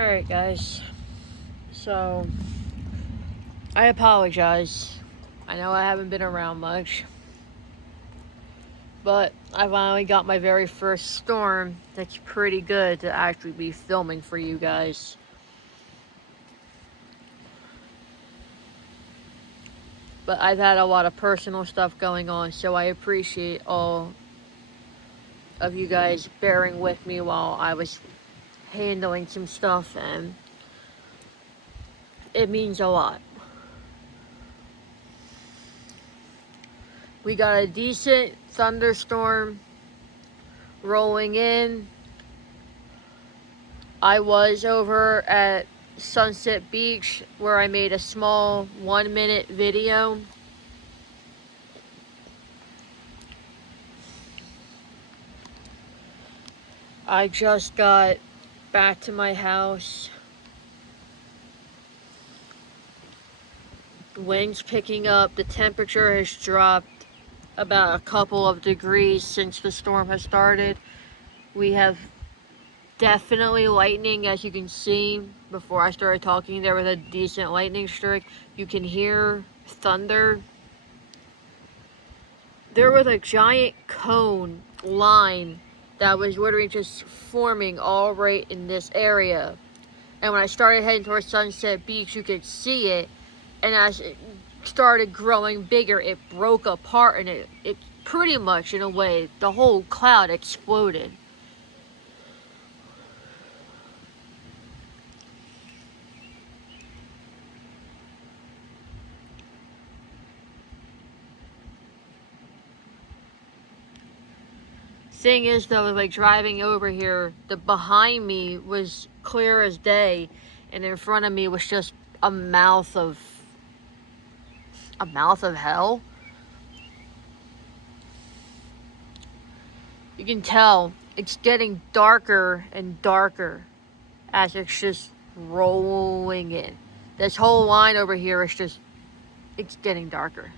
Alright, guys. So, I apologize. I know I haven't been around much. But I finally got my very first storm that's pretty good to actually be filming for you guys. But I've had a lot of personal stuff going on, so I appreciate all of you guys bearing with me while I was handling some stuff, and it means a lot. We got a decent thunderstorm rolling in. I was over at Sunset Beach where I made a small 1-minute video. I just got back to my house. The wind's picking up. The temperature has dropped about a couple of degrees since the storm has started. We have definitely lightning, as you can see. Before I started talking, there was a decent lightning strike. You can hear thunder. There was a giant cone line that was literally just forming all right in this area. And when I started heading towards Sunset Beach, you could see it. And as it started growing bigger, it broke apart, and it pretty much, in a way, the whole cloud exploded. Thing is, though, like driving over here, the behind me was clear as day, and in front of me was just a mouth of hell. You can tell it's getting darker and darker as it's just rolling in. This whole line over here is just, it's getting darker.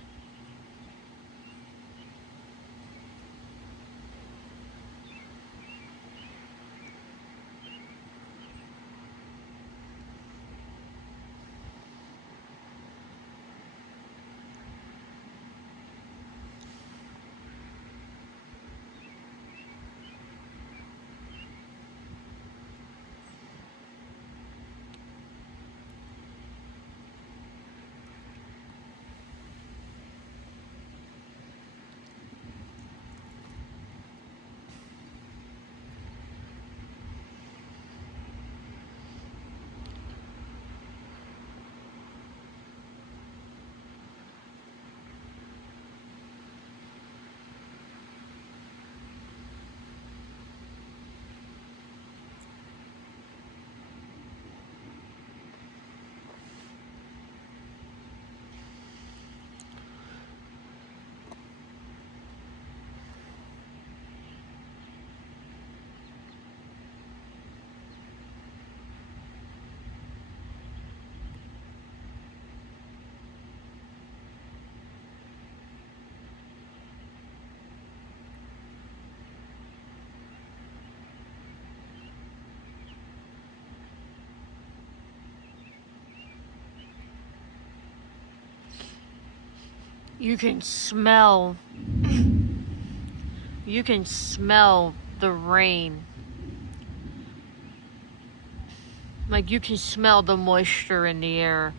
You can smell the rain. Like, you can smell the moisture in the air.